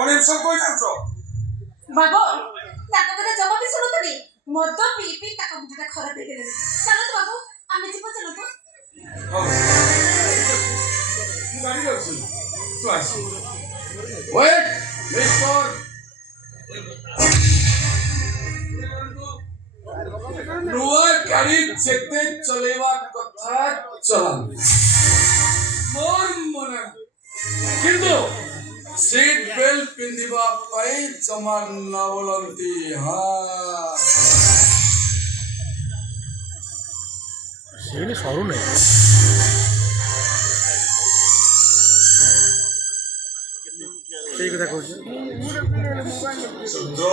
कौन इन सब कोई जानो बाबू ताको कथा जमा भी सुनो तनी मद पी पी ताको मुझे खराब हो गेले चलो तो बाबू आमे जीव चलो तो हां तू गाड़ी जाउछी तू आसी वेट मिस्टर नुआ गाड़ी जेते चलेवा कथा चलान मोर मने किंतु सीट बेल्ट पिंदिबा पाई जमा न बोलंती हां सेने सरू नै ठीक କଥା कहछ तो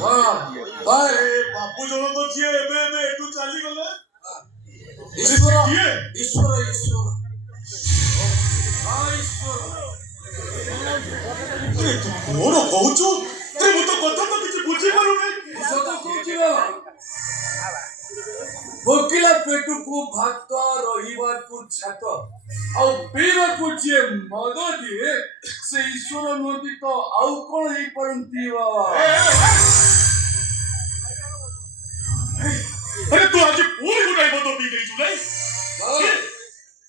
हां भाई बापू जनो तो जिए एबे एटू चाली गले ईश्वर किए ईश्वर ईश्वर हां ईश्वर अरे तू कोन कहूचु अरे मु तो कथा तो किछ बुझी पारु नै सत कहूची बाबा भोकिला पेटू को भात रहिबा को छात आ पीवा को जे मद दिए से ईश्वर नदी तो आउ कोन हे परंती बाबा अरे तू आज पूरी गुटाई मद पी गई छु नै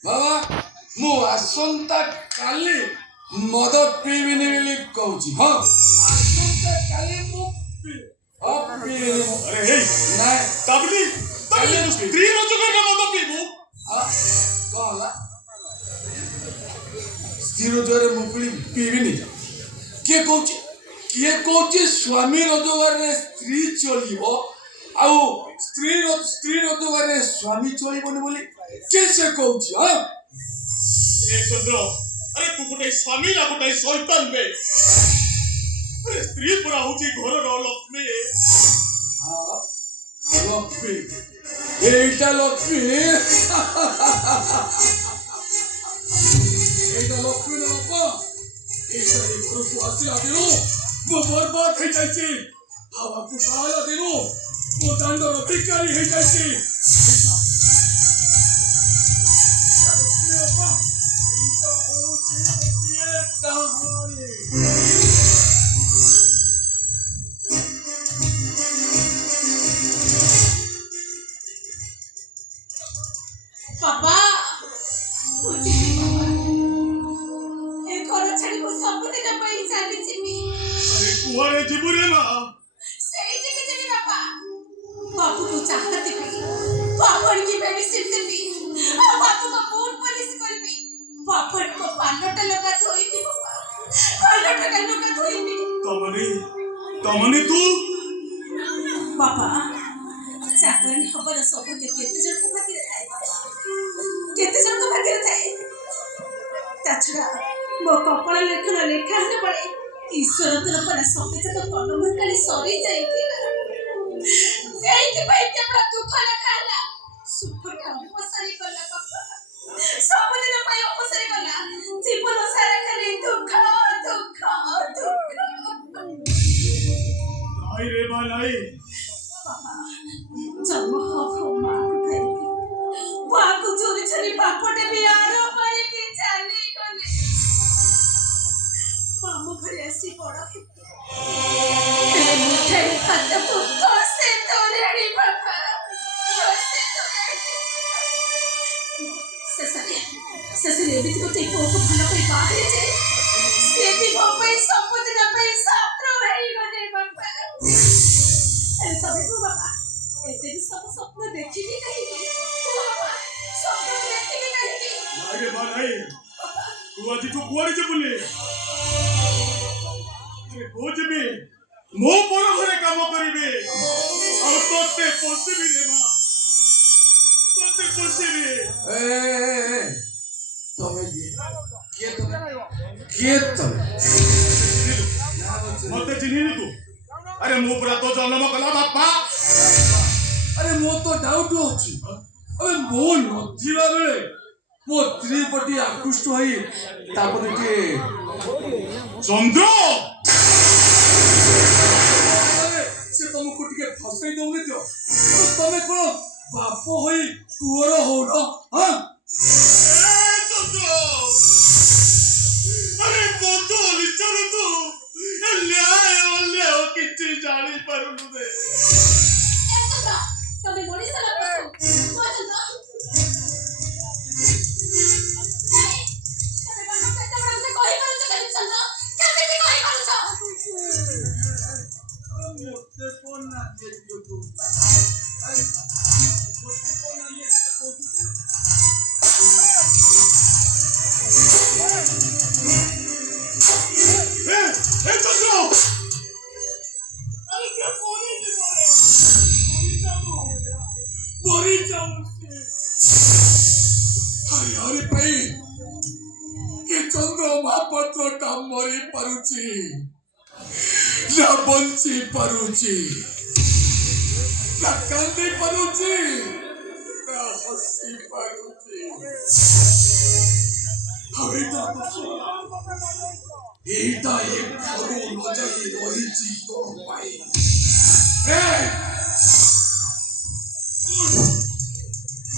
बाबा मु आसंता काली मद पीबिनी बोली कहूची हां आसंता काली मु पी अरे हे नाय तबली स्त्री रोजगार ना मद पीबू कहला स्त्री रोजगार मुकुली पीबिनी किए कहूची स्वामी रोजगार रे स्त्री चलिबो आउ स्त्री रोजगार रे स्वामी चलिबोनी बोली कैसे कहूची हां ए चंद्र अरे तू गुटे स्वामी ना गुटे शैतान बे अरे स्त्री पूरा होची घर रो लक्ष्मी हां लक्ष्मी এইটা লক্ষ্মী এইটা লক্ষ্মী না বাবা এইটা এই ঘরକୁ ଆସିଲା ଦିନୁ ମୁଁ ବର୍ବାଦ ହେଇଯାଇଛି ହାୱାକୁ ବାହାରିଲା ଦିନୁ ମୋ ଦାଣ୍ଡର ଭିକାରୀ ହେଇଯାଇଛି ଲକ୍ଷ୍ମୀ ବାବା এইটা ହଉଛି ଗୋଟିଏ କାହାଣୀ बाबा उठी बाबा ए घर छाड़ी को सब दिन पई चाली जिमी अरे कुआरे जीबू रे मां सेई जगह जिमी बाबा बाबू को चाहते भी बाबा की बेबी सिर भी आ बाबू को बूट पुलिस करबी बाबा को पालटा लगा धोई भी बाबा पालटा लगा धोई भी तमने तू बाबा चाकरानी हबर सब केते जन को भागी थाए केते जन को भागी थाए ताछड़ा मो कपड़ा लेखन लेखा हने पड़े ईश्वर तर पर सब तक कलम काली सरी जाईतिला सेइति भाई केबा दुख लखाला सुख का उपसरी कला बाबा सब दिन पाई उपसरी कला जीवन सारा खाली दुख दुख दुख आई रे भाई जन्म हो मां खाई बाकु चोरी चोरी बापटे भी आरो पारे के चाली कोने मामू घरे आसी बड़ा तेरे मुठे खाता पुतो से तोरेड़ी बाबा से तोरेड़ी ससुरे भी तो टेको को भला कोई बाहर जे से भी बाबा सब दिन पे सात्र रही गने बाबा अरे तबे को बाबा एते सब स्वप्न देखी भी नहीं बाबा स्वप्न देखी भी नहीं आगे भाई तू आज तो कुआरे जे बोले अरे खोज भी मो पर घरे काम करिवे और तोते पोसबी रे मां तोते पोसबी ए तमे के तमे मते चिन्हिनी तू अरे मो पूरा तो जन्म कला बापा अरे मो तो डाउट होची अबे मो नथिला बेले मो त्रिपटी आकृष्ट होई तापरे के चंद्र से तुमको टिके फसई दउने दियो तमे कोन बाप होई पुअर होडो हां चंद्र अरे बोतो लिचर तू ସମ୍ଭାଳି ପାରୁନୁ ରେ। ଚନ୍ଦ୍ର ତମେ ମଣିଷ ନା ପଶୁ? କୁହ ଚନ୍ଦ୍ର। ତମେ ବାପାକୁ ଏତେ ବଡ଼ କଥା କହିପାରୁଛ କେମିତି ଚନ୍ଦ୍ର? କେମିତି କହିପାରୁଛ? ମୋତେ କଣ ଲାଗେ ତୁ? ମୋତେ କଣ ଲାଗେ ତୁ? ଏ ଚନ୍ଦ୍ର ଆରେ କେ ପୋନି ରେ ମରି ଯାଉ ଆରେ ଭାଇ ଏ ଚନ୍ଦ୍ର ମହାପାତ୍ରଟା ମରି ପାରୁଛି ନା ବଞ୍ଚି ପାରୁଛି ନା କାନ୍ଦି ପାରୁଛି ନା ହସି ପାରୁଛି ଏଇଟା ଏ ଘରୁ ନ ଯାଇ ରହିଛି ତୋ ପାଇଁ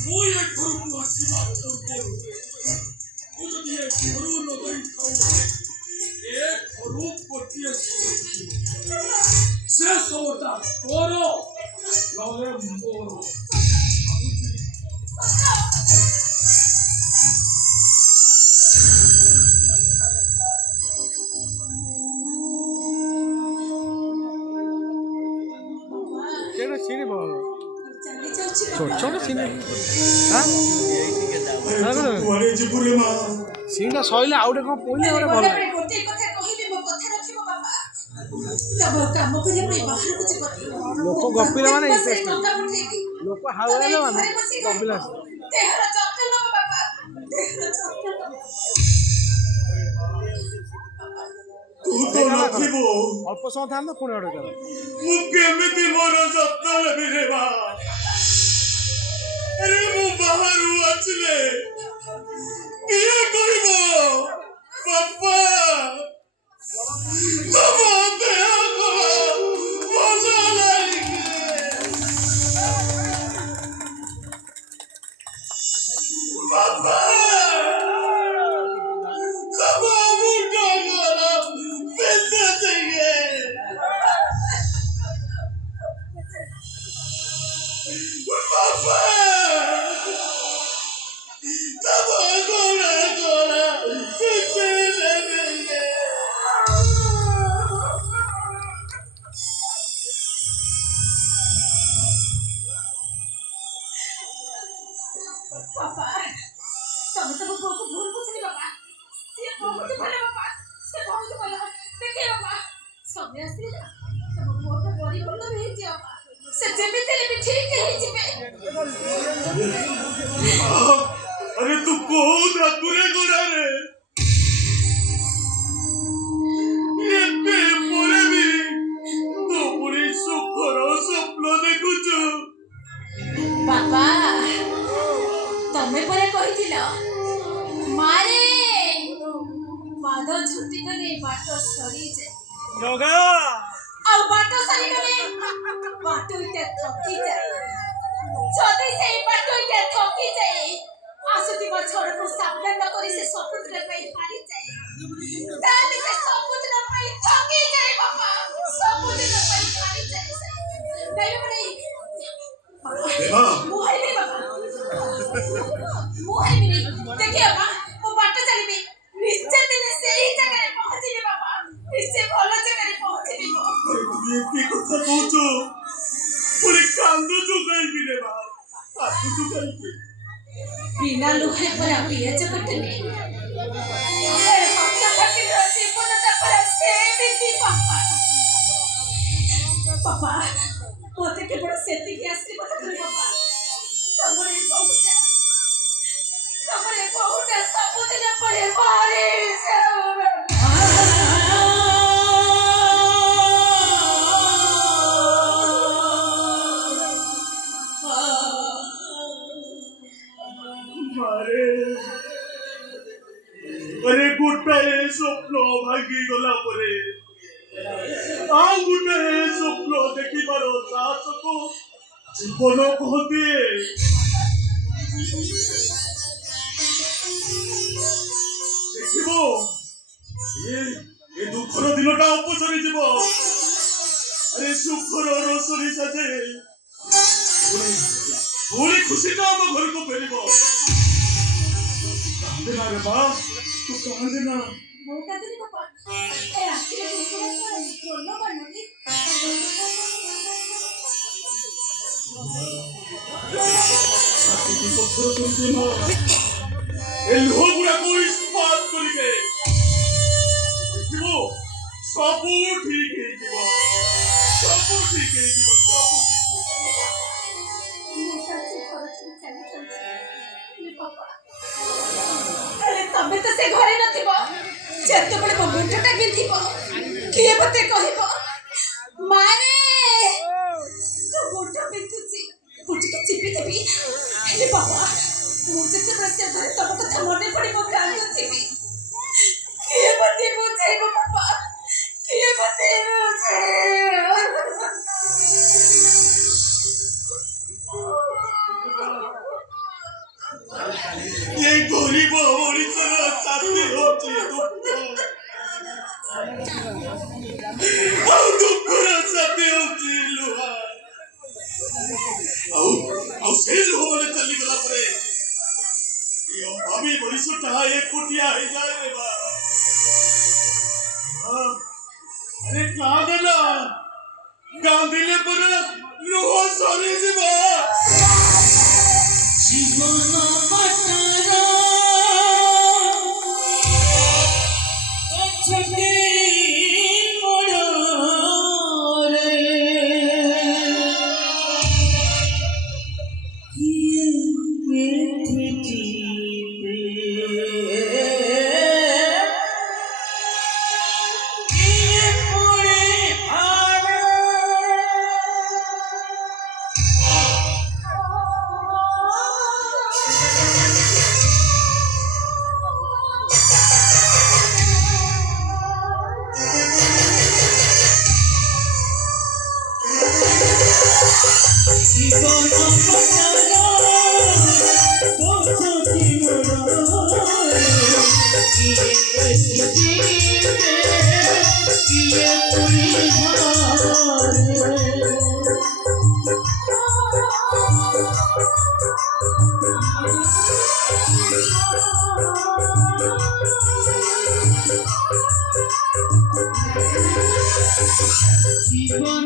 ମୁଁ ଏ ଘରକୁ ଆସିବା ପୂର୍ବରୁ ମୁଁ ଯଦି ଏ ଘରୁ ନ ଯାଇଥାଉ ଏ ଘରୁ ଗୋଟିଏ ସେ ସବୁଟା ତୋର ନହେଲେ ମୋର केड़ा सीने बाबा ଚାଲି ଯାଉଛି छोट ବାପା। छोट सीने हां କୁଆଡ଼େ ଯିବୁ ରେ ମା? सीना सइले आउटे कोन पइले ଖାଲି ओरे भल ଗଲାବେଳେ ଗୋଟିଏ କଥା କହିବି ମୋ କଥା ରଖିବ ବାପା। ତମ କାମ କରିବା ପାଇଁ ବାହାରକୁ ଯିବ। लोक गपिला माने ମାସରେ इंटरेस्ट ଟଙ୍କା ଉଠେଇବି। लोक हावले ତମେ माने ଘରେ ବସି गपिला ଦେହର ଯତ୍ନ ନେବ ବାପା। ଦେହର ଯତ୍ନ ନେବ। ତୁ ତ ନଥିବୁ अल्प समय थान तो पुणे ओडे कर ମୁଁ କେମିତି ମୋର ଯତ୍ନ ନେବି ରେ ମା? ଆରେ ମୁଁ ବାହାରୁ ଆସିଲେ କିଏ କହିବ ବାପା ତମ ଦେହ ଭଲ ନାହିଁ ବାପା ତମ ମୁଣ୍ଡ ଗରମ ବିନ୍ଧା चाहिए बाबा तब गोरा गोरा किसे लेंगे ବାପା ତମେ ତମ ପୁଅକୁ ଭୁଲ ବୁଝିଲି ବାପା। ସିଏ ବହୁତ ଭଲ ବାପା। ସେ ବହୁତ ଭଲ। ଦେଖେ ବାପା ସମୟ ଆସିଲେ ନା ତମ ପୁଅଟା ପରିବର୍ତ୍ତନ ହେଇଛି ବାପା। ସେ ଯେମିତି ହେଲେ ବି ଠିକ ହେଇଯିବେ। अरे तू बहुत हतुरे गोड़ा रे एते मोरे भी तो पूरी सुखर स्वप्न देखुଛୁ ବାପା ତମେ ପରା କହିଥିଲ ମାରେ ପାଦ ଛୁଟିଗଲେ ବାଟ ସରିଯାଏ। जोगा ଆଉ ବାଟ ସରିଗଲେ ବାଟୋଇଟା ଥକିଯାଏ। ଯଦି ସେଇ ବାଟୋଇଟା ଥକିଯାଏ ଆସୁଥିବା ଝଡ଼କୁ ସାମ୍ନା ନ କରି ସେ ସବୁଦିନ ପାଇଁ ହାରିଯାଏ ତାହେଲେ ସେ ସବୁଦିନ ପାଇଁ ଥକିଯାଏ ବାପା। ସବୁଦିନ ପାଇଁ ହାରିଯାଏ ସେ। ନାଇଁ ଦେବା ମୁଁ ହାରିବି ବାପା। ମୁଁ ହାରିବିନି। ଦେଖିବା ବାପା ମୁଁ ବାଟ ଚାଲିବି ନିଶ୍ଚୟ ଦିନେ ସେଇ ଜାଗାରେ ପହଞ୍ଚିବି ବାପା। ନିଶ୍ଚୟ ଭଲ ଜାଗାରେ ପହଞ୍ଚିବି ମୁଁ। ଏତେ କଥା କହୁଛୁ ପୁଣି କାନ୍ଦୁଛୁ କାହିଁକି ରେ ମା? କାନ୍ଦୁଛୁ କାହିଁକି? ବିନା ଲୁହେ ପରା ପିଆଜ କାଟୁନି। ଏ ହତଭାଗୀର ଜୀବନଟା ପରା ସେମିତି ବାପା। ବାପା ମୋତେ କେବଳ ସେତିକି ଆଶୀର୍ବାଦ କରେ ବାପା। ତମର ଏ ବହୁଟା ସବୁଦିନ ପରେ ମରିଯାଉ मारे अरे गोटाए स्वप्न भांगी गला परे ଆଉ ଗୋଟେ ସ୍ୱପ୍ନ ଦେଖିବାର ସାହସକୁ ଜୀବନ କହନ୍ତି। ଦେଖିବ ଏ ଦୁଃଖର ଦିନଟା ଅପସରି ଯିବ। से सुखर रसरी साजे पूरी खुशी तो हम घर को फेरिबो कांदे ना रे बा तू कांदे ना ମୁଁ କାନ୍ଦିନି ବାପା ଏ ରାତିରେ ଭଲ କରୁନାହାନ୍ତି छाती की पत्थर करके ना ए लोह गुड़ा को इस्पात करिके देखिबो सब ठीक है जीव सब ठीक है जीव सब ठीक ମୁଁ କାଛି ଖରଚ ଚାଲି ଚାଲି ବାପା ହେଲେ ତମେ ତ ସେ ଘରେ ନଥିବ ଯେତେବେଳେ ମୋ ମୁଣ୍ଡଟା ବିନ୍ଧିବ କିଏ ମତେ କହିବ ମାରେ ତୋ ମୁଣ୍ଡ ବିନ୍ଧୁଛି ମୁଁ ଟିକେ ଚିପିଦେବି ହେଲେ ବାପା ମୁଁ ଯେତେବେଳେ ସେ ଘରେ ତମ କଥା ମନେ ପଡ଼ିବ କାନ୍ଦୁଥିବି କିଏ ମତେ ବୁଝେଇବ ବାପା କିଏ ମତେ ये गरीब ओडिशार छाती होची दुःखर छाती होची लुहा ଆଉ ସେଇ ଲୋକମାନେ ଚାଲିଗଲା ପରେ ଏ ଅଭାବୀ ମଣିଷଟା ଏକୁଟିଆ ହେଇଯାଏ ରେ ବା ଆରେ କାନ୍ଦେନା କାନ୍ଦିଲେ ପରେ ଲୁହ ସରିଯିବ ଜୀବନ ବାଟର ଅଛନ୍ତି ମୋଡ଼ରେ କିଏ ଯିବେ କିଏ ପୁଣି ଆର জীবন পথটি কিয়ে পুরি জীবন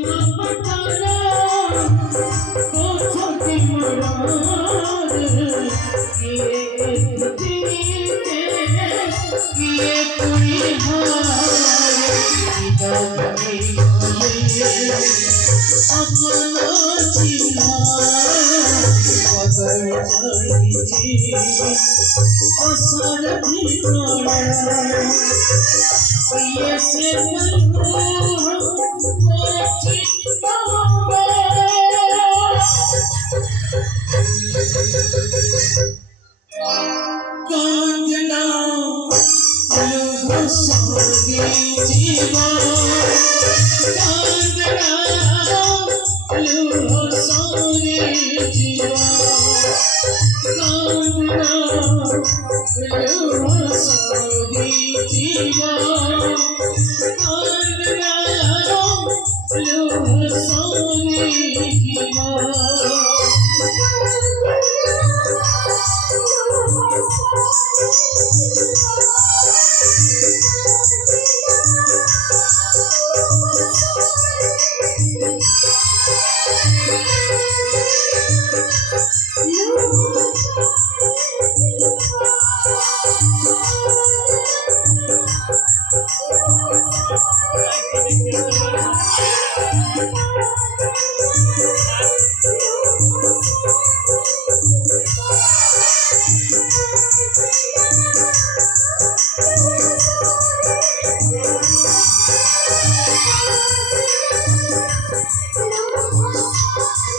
পথর পথটি কিয়ে পুরি Thank you.